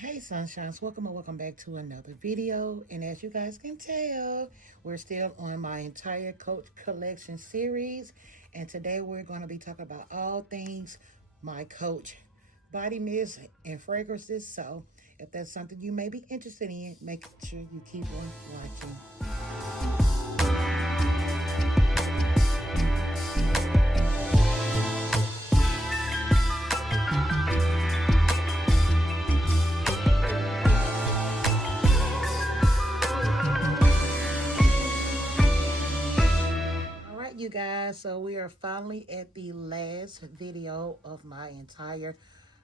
Hey Sunshines, welcome and welcome back to another video. And as you guys can tell, we're still on my entire Coach collection series. And today we're going to be talking about all things my Coach body mist and fragrances. So if that's something you may be interested in, make sure you keep on watching. All right, you guys, so we are finally at the last video of my entire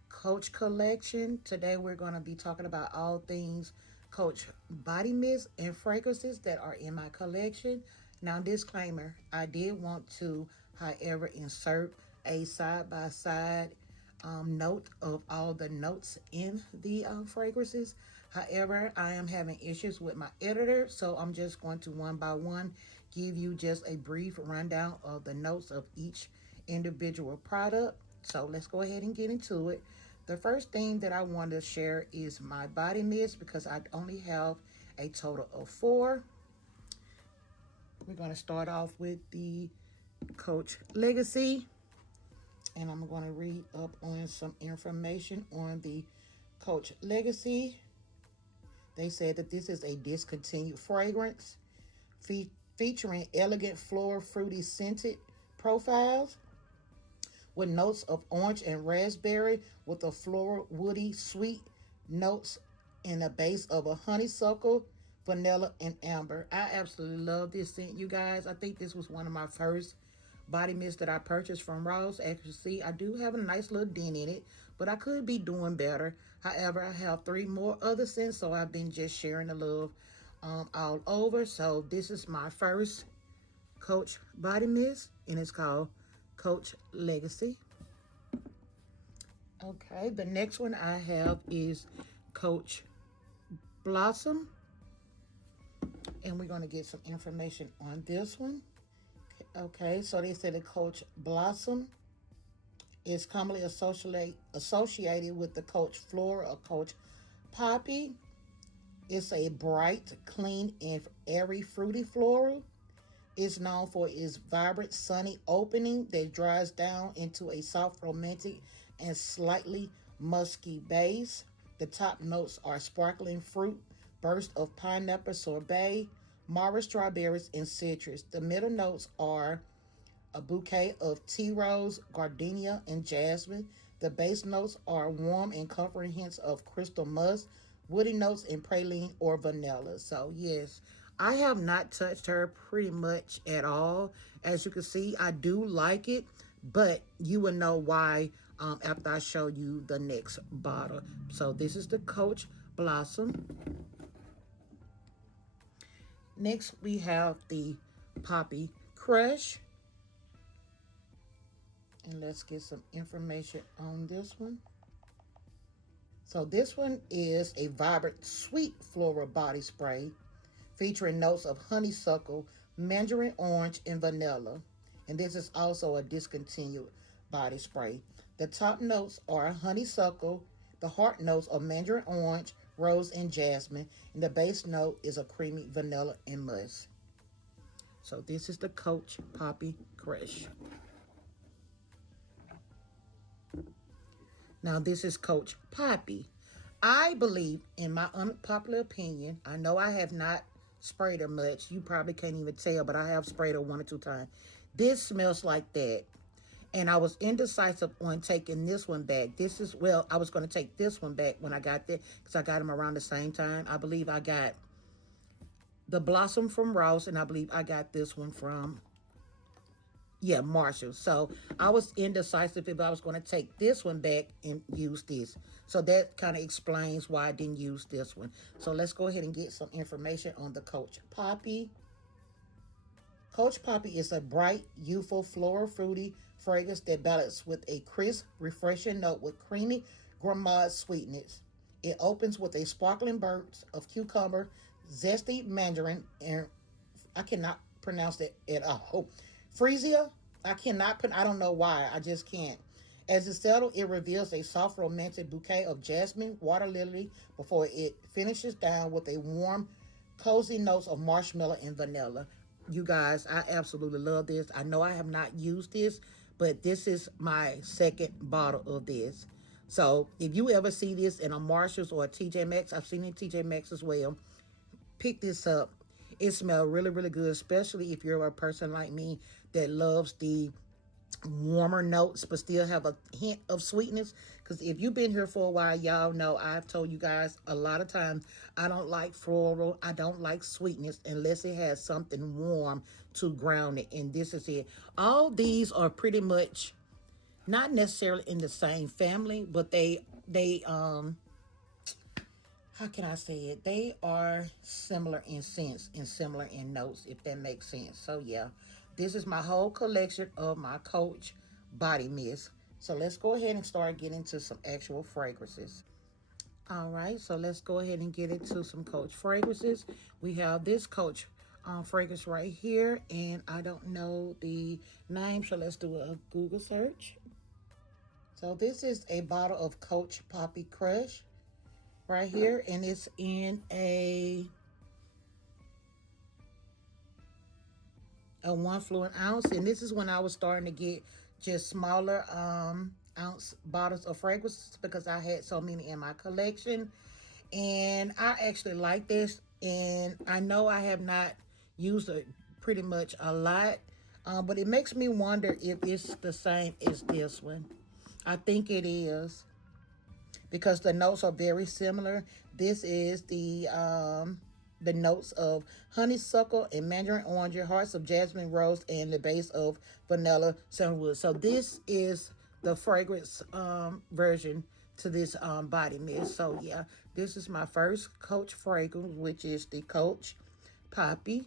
Coach collection. Today we're going to be talking about all things Coach body mist and fragrances that are in my collection. Now, disclaimer, I did want to, however, insert a side-by-side note of all the notes in the fragrances. However, I am having issues with my editor, so I'm just going to one by one give you just a brief rundown of the notes of each individual product. So let's go ahead and get into it. The first thing that I want to share is my body mist because I only have a total of 4. We're going to start off with the Coach Legacy. And I'm going to read up on some information on the Coach Legacy. They said that this is a discontinued fragrance featuring elegant floral fruity scented profiles with notes of orange and raspberry with a floral woody sweet notes in a base of a honeysuckle, vanilla, and amber. I absolutely love this scent, you guys. I think this was one of my first body mist that I purchased from Ross. As you see, I do have a nice little dent in it, but I could be doing better. However, I have 3 more other scents, so I've been just sharing the love all over. So this is my first Coach body mist, and it's called Coach Legacy. Okay, the next one I have is Coach Blossom, and we're going to get some information on this one. Okay, so they said that Coach Blossom is commonly associated with the Coach Flora or Coach Poppy. It's a bright, clean, and airy fruity floral. It's known for its vibrant, sunny opening that dries down into a soft, romantic, and slightly musky base. The top notes are sparkling fruit, burst of pineapple sorbet, Mara strawberries, and citrus. The middle notes are a bouquet of tea rose, gardenia, and jasmine. The base notes are warm and comforting hints of crystal musk, woody notes, and praline or vanilla. So, yes, I have not touched her pretty much at all. As you can see, I do like it, but you will know why after I show you the next bottle. So, this is the Coach Blossom. Next, we have the Poppy Crush. And let's get some information on this one. So this one is a vibrant, sweet floral body spray featuring notes of honeysuckle, mandarin orange, and vanilla. And this is also a discontinued body spray. The top notes are honeysuckle, the heart notes are mandarin orange, rose, and jasmine, and the base note is a creamy vanilla and musk. So this is the Coach Poppy Crush. Now, this is Coach Poppy. I believe, in my unpopular opinion, I know I have not sprayed her much. You probably can't even tell, but I have sprayed her 1 or 2 times. This smells like that. And I was indecisive on taking this one back. I was going to take this one back when I got there because I got them around the same time. I believe I got the Blossom from Ross, and I believe I got this one from Marshall. So I was indecisive if I was going to take this one back and use this. So that kind of explains why I didn't use this one. So let's go ahead and get some information on the Coach Poppy. Coach Poppy is a bright, youthful, floral, fruity fragrance that balances with a crisp, refreshing note with creamy gourmand sweetness. It opens with a sparkling burst of cucumber, zesty mandarin, and I cannot pronounce that at all. Freesia, I don't know why, I just can't. As it settles, it reveals a soft romantic bouquet of jasmine, water lily before it finishes down with a warm, cozy notes of marshmallow and vanilla. You guys, I absolutely love this. I know I have not used this, but this is my second bottle of this. So if you ever see this in a Marshalls or a TJ Maxx, I've seen it in TJ Maxx as well, pick this up. It smells really, really good, especially if you're a person like me that loves the warmer notes but still have a hint of sweetness. Because if you've been here for a while, y'all know I've told you guys a lot of times I don't like floral, I don't like sweetness unless it has something warm to ground it, and this is it. All these are pretty much not necessarily in the same family, but they how can I say it? They are similar in sense and similar in notes, if that makes sense. So yeah, this is my whole collection of my Coach body mist. So let's go ahead and start getting into some actual fragrances. All right, so let's go ahead and get into some Coach fragrances. We have this Coach fragrance right here, and I don't know the name, so let's do a Google search. So this is a bottle of Coach Poppy Crush right here, and it's in a 1 fluid ounce, and this is when I was starting to get just smaller ounce bottles of fragrances because I had so many in my collection, and I actually like this, and I know I have not used it pretty much a lot, but it makes me wonder if it's the same as this one. I think it is, because the notes are very similar. This is the notes of honeysuckle and mandarin orange, hearts of jasmine rose, and the base of vanilla sandalwood. So this is the fragrance version to this body mist. So yeah, this is my first Coach fragrance, which is the Coach Poppy.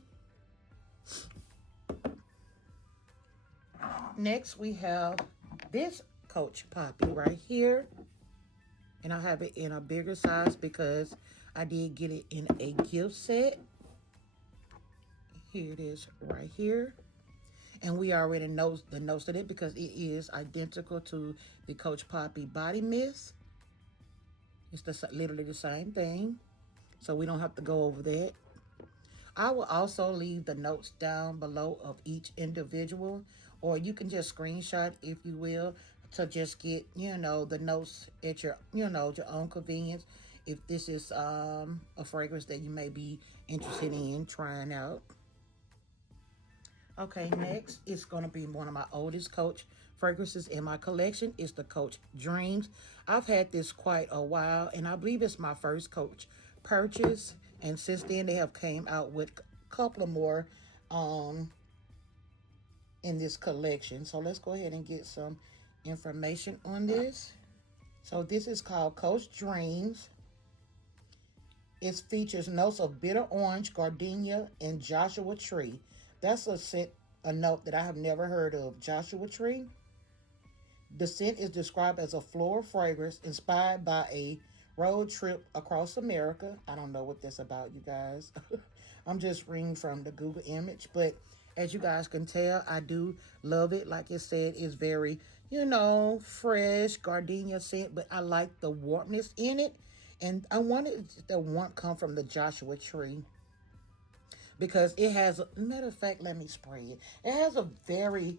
Next we have this Coach Poppy right here, and I have it in a bigger size because I did get it in a gift set. Here it is right here. And we already know the notes of it because it is identical to the Coach Poppy body mist. It's literally the same thing, so we don't have to go over that. I will also leave the notes down below of each individual, or you can just screenshot, if you will, to just get, the notes at your own convenience, if this is a fragrance that you may be interested in trying out. Okay, next it's going to be one of my oldest Coach fragrances in my collection. It's the Coach Dreams. I've had this quite a while, and I believe it's my first Coach purchase, and since then they have came out with a couple of more in this collection. So let's go ahead and get some information on this. So this is called Coach Dreams. It features notes of bitter orange, gardenia, and Joshua tree. That's a note that I have never heard of, Joshua tree. The scent is described as a floral fragrance inspired by a road trip across America. I don't know what that's about, you guys. I'm just reading from the Google image, but as you guys can tell, I do love it. Like I said, it's very, fresh gardenia scent, but I like the warmness in it. And I wanted the warmth come from the Joshua tree because it has, matter of fact, let me spray it. It has a very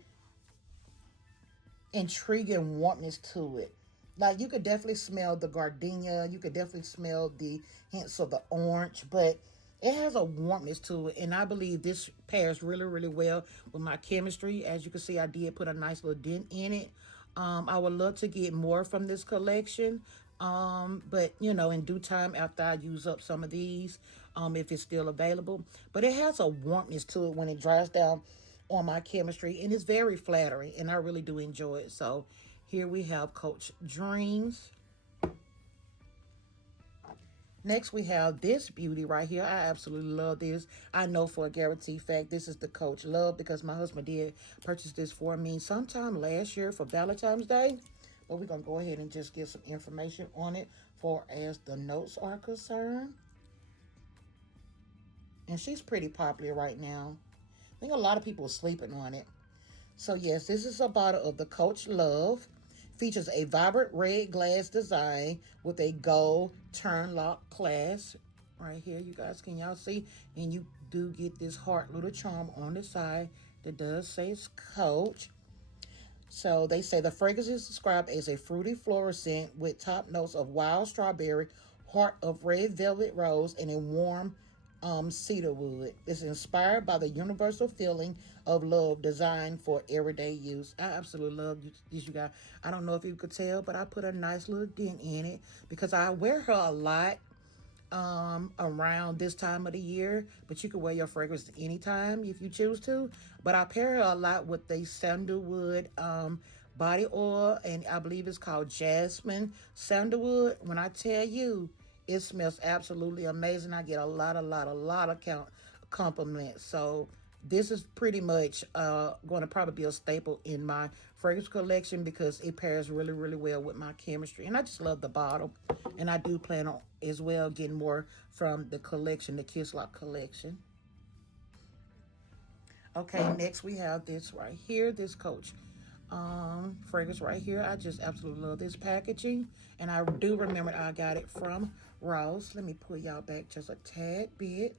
intriguing warmness to it. Like, you could definitely smell the gardenia, you could definitely smell the hints of the orange, but it has a warmness to it, and I believe this pairs really, really well with my chemistry. As you can see, I did put a nice little dent in it. I would love to get more from this collection, but in due time, after I use up some of these, if it's still available. But it has a warmness to it when it dries down on my chemistry, and it's very flattering, and I really do enjoy it. So here we have Coach Dreams. Next, we have this beauty right here. I absolutely love this. I know for a guaranteed fact this is the Coach Love because my husband did purchase this for me sometime last year for Valentine's Day. But we're going to go ahead and just get some information on it for as the notes are concerned. And she's pretty popular right now. I think a lot of people are sleeping on it. So yes, this is a bottle of the Coach Love. Features a vibrant red glass design with a gold turn lock clasp. Right here, you guys, can y'all see? And you do get this heart little charm on the side that does say it's Coach. So they say the fragrance is described as a fruity floral scent with top notes of wild strawberry, heart of red velvet rose, and a warm cedar wood. It's inspired by the universal feeling of love designed for everyday use. I absolutely love this, you guys. I don't know if you could tell, but I put a nice little dent in it because I wear her a lot around this time of the year, but you can wear your fragrance anytime if you choose to. But I pair her a lot with the sandalwood body oil, and I believe it's called jasmine sandalwood. When I tell you, it smells absolutely amazing. I get a lot of compliments. So this is pretty much going to probably be a staple in my fragrance collection because it pairs really, really well with my chemistry. And I just love the bottle. And I do plan on as well getting more from the collection, the Kiss Lock collection. Okay, next we have this right here, this Coach fragrance right here. I just absolutely love this packaging. And I do remember I got it from Ross. Let me pull y'all back just a tad bit.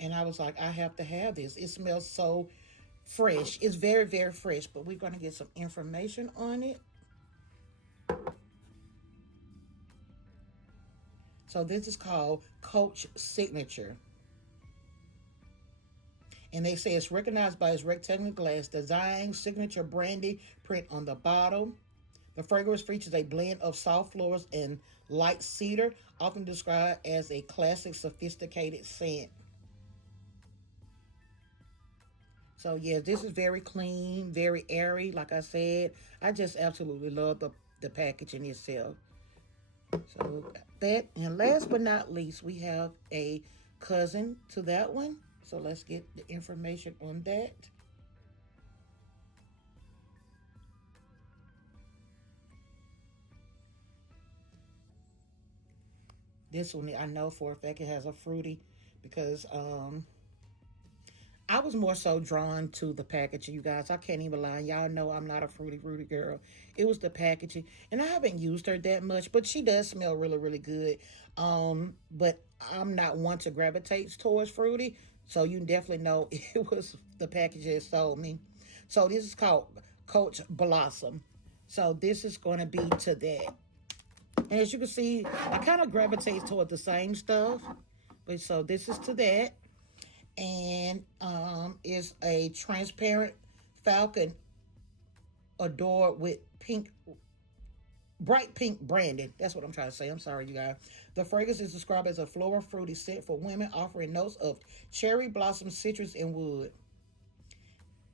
And I was like, I have to have this. It smells so fresh. It's very, very fresh. But we're going to get some information on it. So this is called Coach Signature. And they say it's recognized by its rectangular glass design, signature brandy print on the bottle. The fragrance features a blend of soft florals and light cedar, often described as a classic sophisticated scent. So yeah, this is very clean, very airy. Like I said, I just absolutely love the packaging itself. So that, and last but not least, we have a cousin to that one. So let's get the information on that. This one I know for a fact it has a fruity because I was more so drawn to the packaging, you guys. I can't even lie. Y'all know I'm not a fruity girl. It was the packaging. And I haven't used her that much, but she does smell really, really good. But I'm not one to gravitate towards fruity. So you definitely know it was the packaging that sold me. So this is called Coach Blossom. So this is going to be to that. And as you can see, I kind of gravitate toward the same stuff. But so this is to that. And is a transparent falcon adored with pink, bright pink branding. That's what I'm trying to say. I'm sorry, you guys. The fragrance is described as a floral fruity scent for women, offering notes of cherry blossom, citrus, and wood.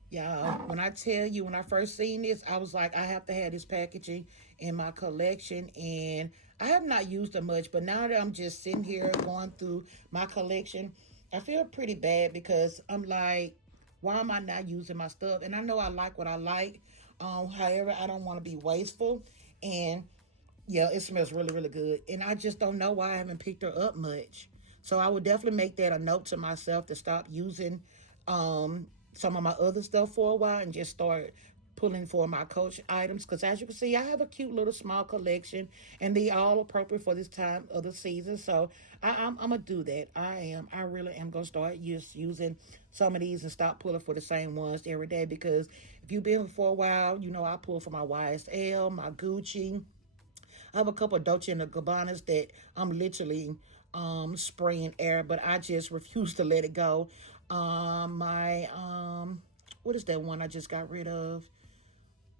Y'all, when I tell you, when I first seen this, I was like, I have to have this packaging in my collection. And I have not used it much, but now that I'm just sitting here going through my collection, I feel pretty bad because I'm like, why am I not using my stuff? And I know I like what I like. However, I don't want to be wasteful. And yeah, it smells really, really good. And I just don't know why I haven't picked her up much. So I would definitely make that a note to myself to stop using some of my other stuff for a while and just start pulling for my Coach items. Because as you can see, I have a cute little small collection and they all appropriate for this time of the season. So I'm going to do that. I really am going to start using some of these and stop pulling for the same ones every day. Because if you've been for a while, you know I pull for my YSL, my Gucci. I have a couple of Dolce and Gabbanas that I'm literally spraying air, but I just refuse to let it go. My what is that one I just got rid of?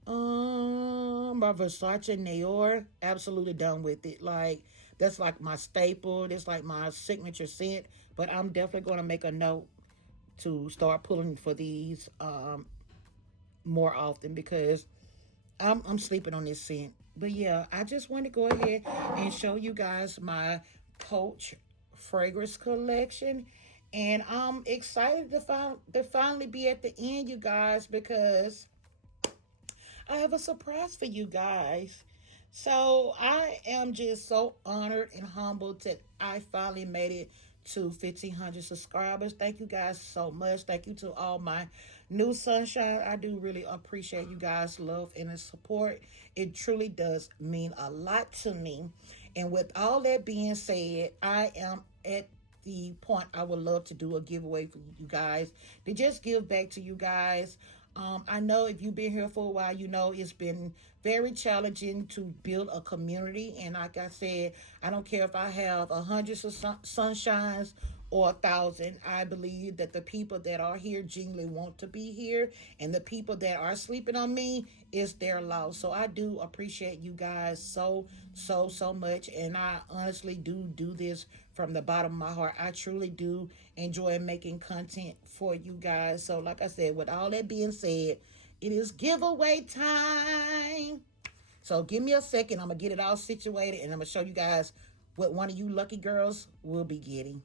My Versace Nayor, absolutely done with it. Like that's like my staple. That's like my signature scent. But I'm definitely going to make a note to start pulling for these more often because I'm sleeping on this scent. But yeah, I just want to go ahead and show you guys my Coach fragrance collection. And I'm excited to finally be at the end, you guys, because I have a surprise for you guys. So I am just so honored and humbled that I finally made it to 1,500 subscribers. Thank you guys so much. Thank you to all my New Sunshine, I do really appreciate you guys' love and the support. It truly does mean a lot to me. And with all that being said, I am at the point I would love to do a giveaway for you guys to just give back to you guys. I know if you've been here for a while, you know it's been very challenging to build a community. And like I said, I don't care if I have hundreds of sunshines or 1,000. I believe that the people that are here genuinely want to be here, and the people that are sleeping on me is their loss. So I do appreciate you guys so much, and I honestly do this from the bottom of my heart. I truly do enjoy making content for you guys. So like I said, with all that being said, it is giveaway time. So give me a second. I'm gonna get it all situated, and I'm gonna show you guys what one of you lucky girls will be getting.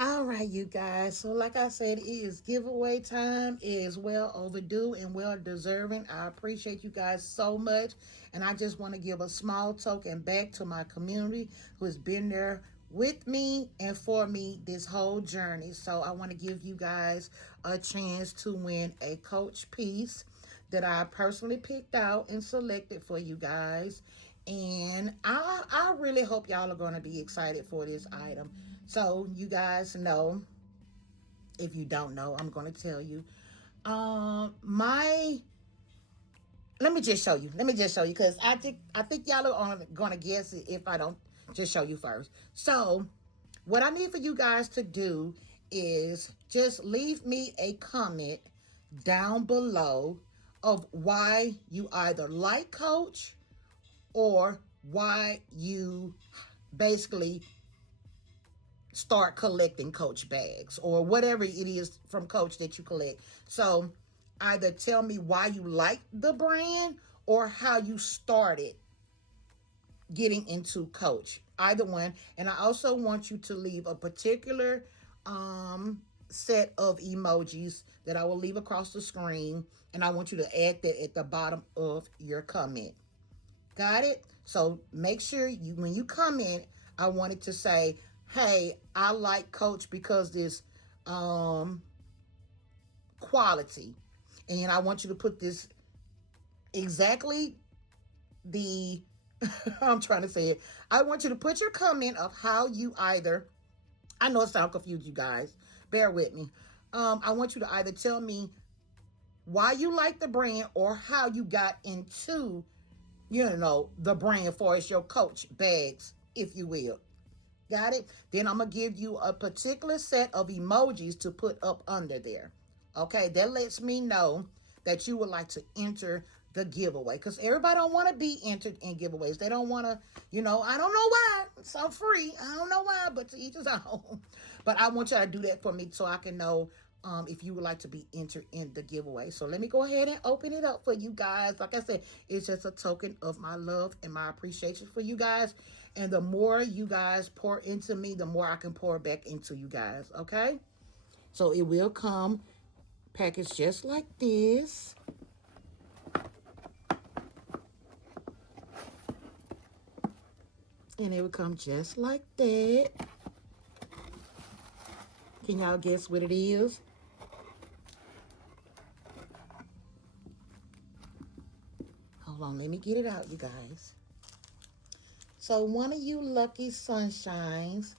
All right, you guys. So, like I said, it is giveaway time. It is well overdue and well deserving. I appreciate you guys so much. And I just want to give a small token back to my community who has been there with me and for me this whole journey. So, I want to give you guys a chance to win a Coach piece that I personally picked out and selected for you guys. And I really hope y'all are going to be excited for this item. So you guys know, if you don't know, I'm going to tell you. My Let me just show you. Because I think y'all are going to guess it if I don't just show you first. So what I need for you guys to do is just leave me a comment down below of why you either like Coach or why you basically start collecting Coach bags or whatever it is from Coach that you collect. So either tell me why you like the brand or how you started getting into Coach. Either one. And I also want you to leave a particular set of emojis that I will leave across the screen, and I want you to add that at the bottom of your comment. Got it? So make sure you, when you comment, I wanted to say, hey, I like Coach because this quality. And I want you to put this exactly the I'm trying to say it. I want you to put your comment of how you either, I know it sounds confused, you guys. Bear with me. I want you to either tell me why you like the brand or how you got into, the brand for as your Coach bags, if you will. Got it? Then I'm going to give you a particular set of emojis to put up under there. Okay, that lets me know that you would like to enter the giveaway, because everybody don't want to be entered in giveaways. They don't want to, I don't know why. It's so free. I don't know why, but to each his own. But I want you to do that for me so I can know if you would like to be entered in the giveaway. So let me go ahead and open it up for you guys. Like I said, it's just a token of my love and my appreciation for you guys. And the more you guys pour into me, the more I can pour back into you guys. Okay? So it will come packaged just like this. And it will come just like that. Can y'all guess what it is? Hold on, let me get it out, you guys. So one of you lucky sunshines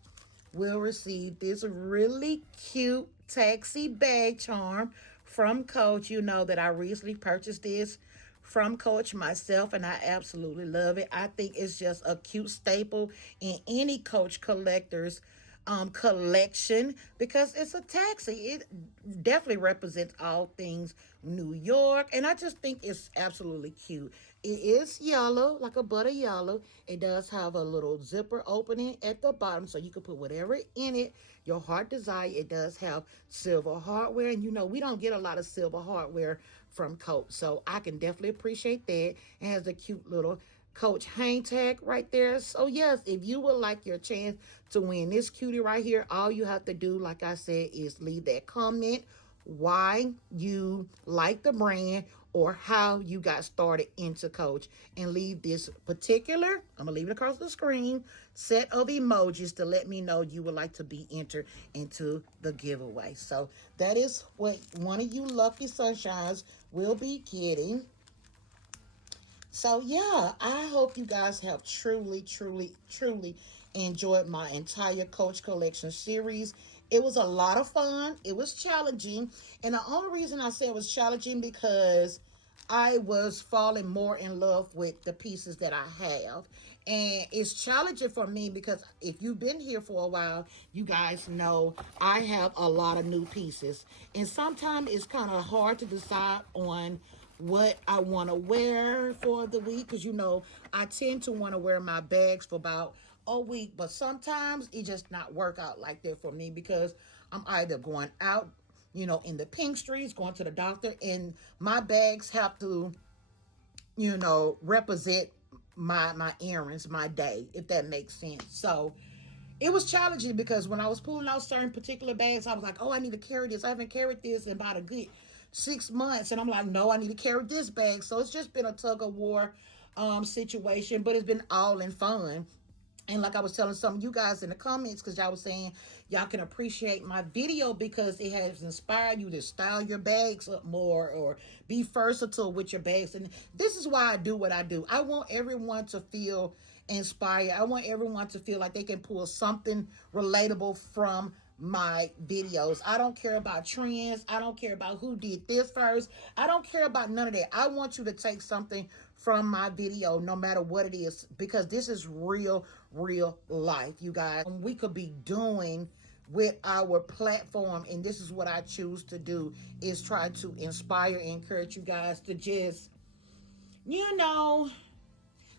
will receive this really cute taxi bag charm from Coach. You know that I recently purchased this from Coach myself, and I absolutely love it. I think it's just a cute staple in any Coach collector's collection, because it's a taxi. It definitely represents all things New York, and I just think it's absolutely cute. It is yellow, like a butter yellow. It does have a little zipper opening at the bottom, so you can put whatever in it your heart desire. It does have silver hardware, and we don't get a lot of silver hardware from Coach, so I can definitely appreciate that. It has a cute little Coach hang tag right there. So yes, if you would like your chance to win this cutie right here, all you have to do, like I said, is leave that comment why you like the brand or how you got started into coach, and leave this particular, I'm gonna leave it across the screen, set of emojis to let me know you would like to be entered into the giveaway. So that is what one of you lucky sunshines will be getting. So yeah, I hope you guys have truly, truly, truly enjoyed my entire Coach Collection series. It was a lot of fun. It was challenging. And the only reason I say it was challenging because I was falling more in love with the pieces that I have. And it's challenging for me because if you've been here for a while, you guys know I have a lot of new pieces. And sometimes it's kind of hard to decide on what I want to wear for the week, because I tend to want to wear my bags for about a week, but sometimes it just not work out like that for me because I'm either going out, in the pink streets, going to the doctor, and my bags have to, represent my errands, my day, if that makes sense. So it was challenging because when I was pulling out certain particular bags, I was like, oh, I need to carry this. I haven't carried this in about a good 6 months. And I'm like, no, I need to carry this bag. So it's just been a tug of war situation, but it's been all in fun. And like I was telling some of you guys in the comments, because y'all was saying y'all can appreciate my video because it has inspired you to style your bags up more or be versatile with your bags. And this is why I do what I do. I want everyone to feel inspired. I want everyone to feel like they can pull something relatable from my videos. I don't care about trends. I don't care about who did this first. I don't care about none of that. I want you to take something from my video, no matter what it is, because this is real life, you guys. We could be doing with our platform, and this is what I choose to do, is try to inspire and encourage you guys to just,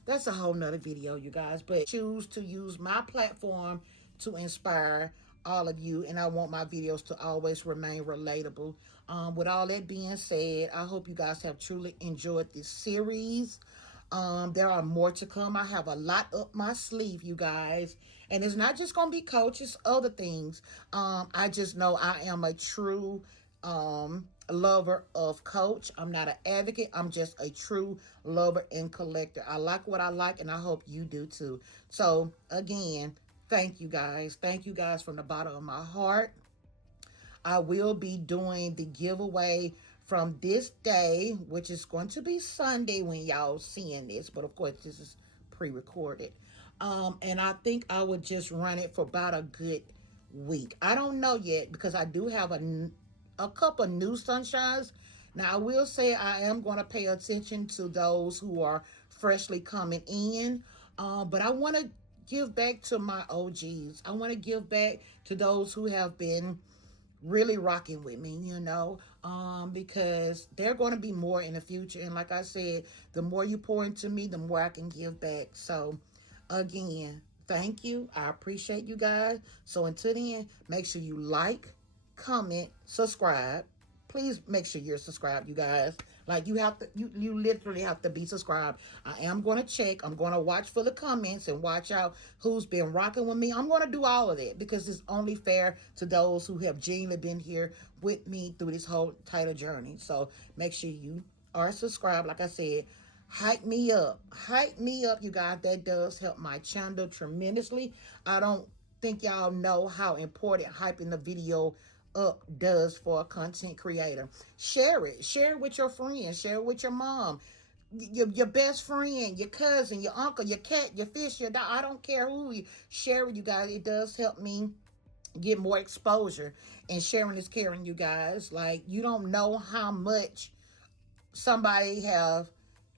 that's a whole nother video, you guys, but choose to use my platform to inspire all of you, and I want my videos to always remain relatable. With all that being said, I hope you guys have truly enjoyed this series. There are more to come. I have a lot up my sleeve, you guys, and it's not just gonna be Coach, it's other things. I just know I am a true lover of Coach. I'm not an advocate. I'm just a true lover and collector. I like what I like, and I hope you do too. So again, thank you guys. Thank you guys from the bottom of my heart. I will be doing the giveaway from this day, which is going to be Sunday when y'all seeing this. But of course, this is pre-recorded. And I think I would just run it for about a good week. I don't know yet because I do have a couple new sunshines. Now, I will say I am going to pay attention to those who are freshly coming in. But I want to give back to my OGs. I want to give back to those who have been really rocking with me, because they're going to be more in the future. And like I said, the more you pour into me, the more I can give back. So again, thank you. I appreciate you guys. So until then, make sure you like, comment, subscribe. Please make sure you're subscribed, you guys. Like, you have to, you literally have to be subscribed. I am going to check. I'm going to watch for the comments and watch out who's been rocking with me. I'm going to do all of that because it's only fair to those who have genuinely been here with me through this whole title journey. So make sure you are subscribed. Like I said, hype me up. Hype me up, you guys. That does help my channel tremendously. I don't think y'all know how important hyping the video up does for a content creator. Share it. Share it with your friends. Share it with your mom, your best friend, your cousin, your uncle, your cat, your fish, your dog. I don't care who you share it, you guys. It does help me get more exposure. And sharing is caring, you guys. Like, you don't know how much somebody have,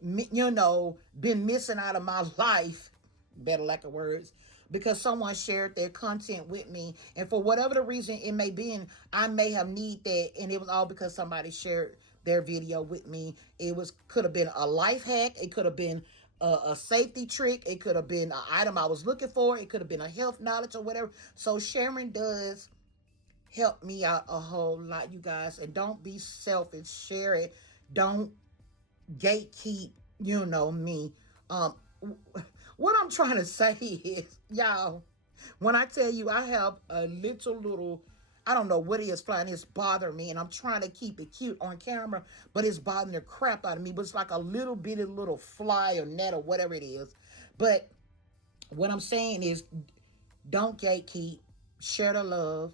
been missing out of my life, better lack of words, because someone shared their content with me, and for whatever the reason it may be, and I may have need that, and it was all because somebody shared their video with me. Could have been a life hack, it could have been a safety trick, it could have been an item I was looking for, it could have been a health knowledge or whatever. So sharing does help me out a whole lot, you guys. And don't be selfish. Share it. Don't gatekeep, me. What I'm trying to say is, y'all, when I tell you I have a little I don't know what it is flying. It's bothering me, and I'm trying to keep it cute on camera, but it's bothering the crap out of me. But it's like a little bitty little fly or net or whatever it is. But what I'm saying is, don't gatekeep. Share the love.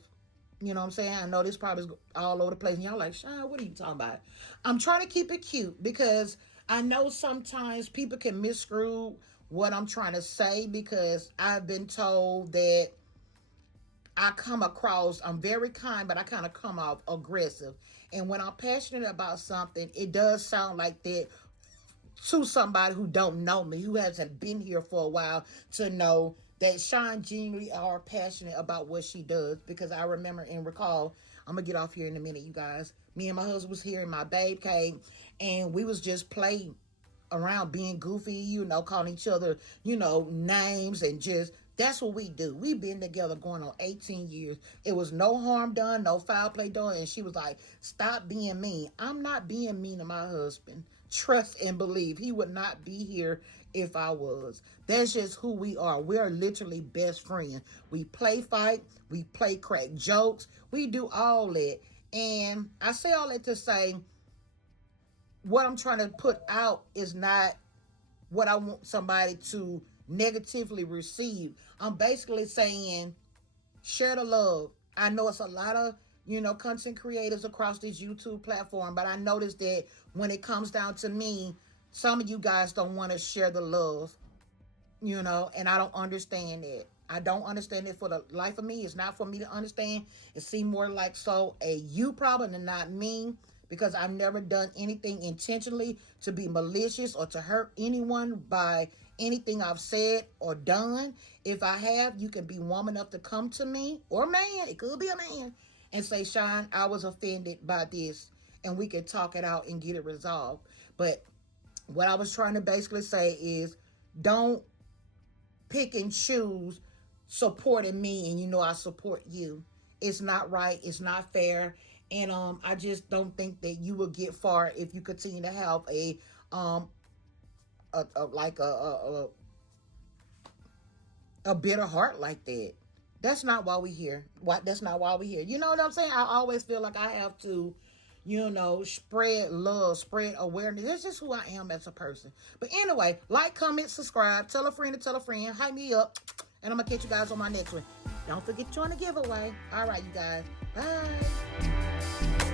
You know what I'm saying? I know this probably is all over the place. And y'all like, Shyne, what are you talking about? I'm trying to keep it cute because I know sometimes people can misconstrue what I'm trying to say, because I've been told that I come across, I'm very kind, but I kind of come off aggressive. And when I'm passionate about something, it does sound like that to somebody who don't know me, who hasn't been here for a while, to know that Shyne genuinely are passionate about what she does. Because I remember and recall, I'm gonna get off here in a minute, you guys. Me and my husband was here in my babe cave, and we was just playing around, being goofy, calling each other, names, and just that's what we do. We've been together going on 18 years. It was no harm done, no foul play done. And she was like, stop being mean. I'm not being mean to my husband. Trust and believe. He would not be here if I was. That's just who we are. We are literally best friends. We play fight. We play crack jokes. We do all that. And I say all that to say, what I'm trying to put out is not what I want somebody to negatively receive. I'm basically saying, share the love. I know it's a lot of, content creators across this YouTube platform, but I noticed that when it comes down to me, some of you guys don't want to share the love, and I don't understand it. I don't understand it for the life of me. It's not for me to understand. It seems more like so a you problem and not me, because I've never done anything intentionally to be malicious or to hurt anyone by anything I've said or done. If I have, you can be woman enough to come to me, or man, it could be a man, and say, Shyne, I was offended by this, and we can talk it out and get it resolved. But what I was trying to basically say is, don't pick and choose supporting me and I support you. It's not right. It's not fair. And I just don't think that you will get far if you continue to have a bitter heart like that. That's not why we here. That's not why we here. You know what I'm saying? I always feel like I have to, spread love, spread awareness. That's just who I am as a person. But anyway, like, comment, subscribe, tell a friend to tell a friend, hype me up, and I'm gonna catch you guys on my next one. Don't forget to join the giveaway. All right, you guys. Bye.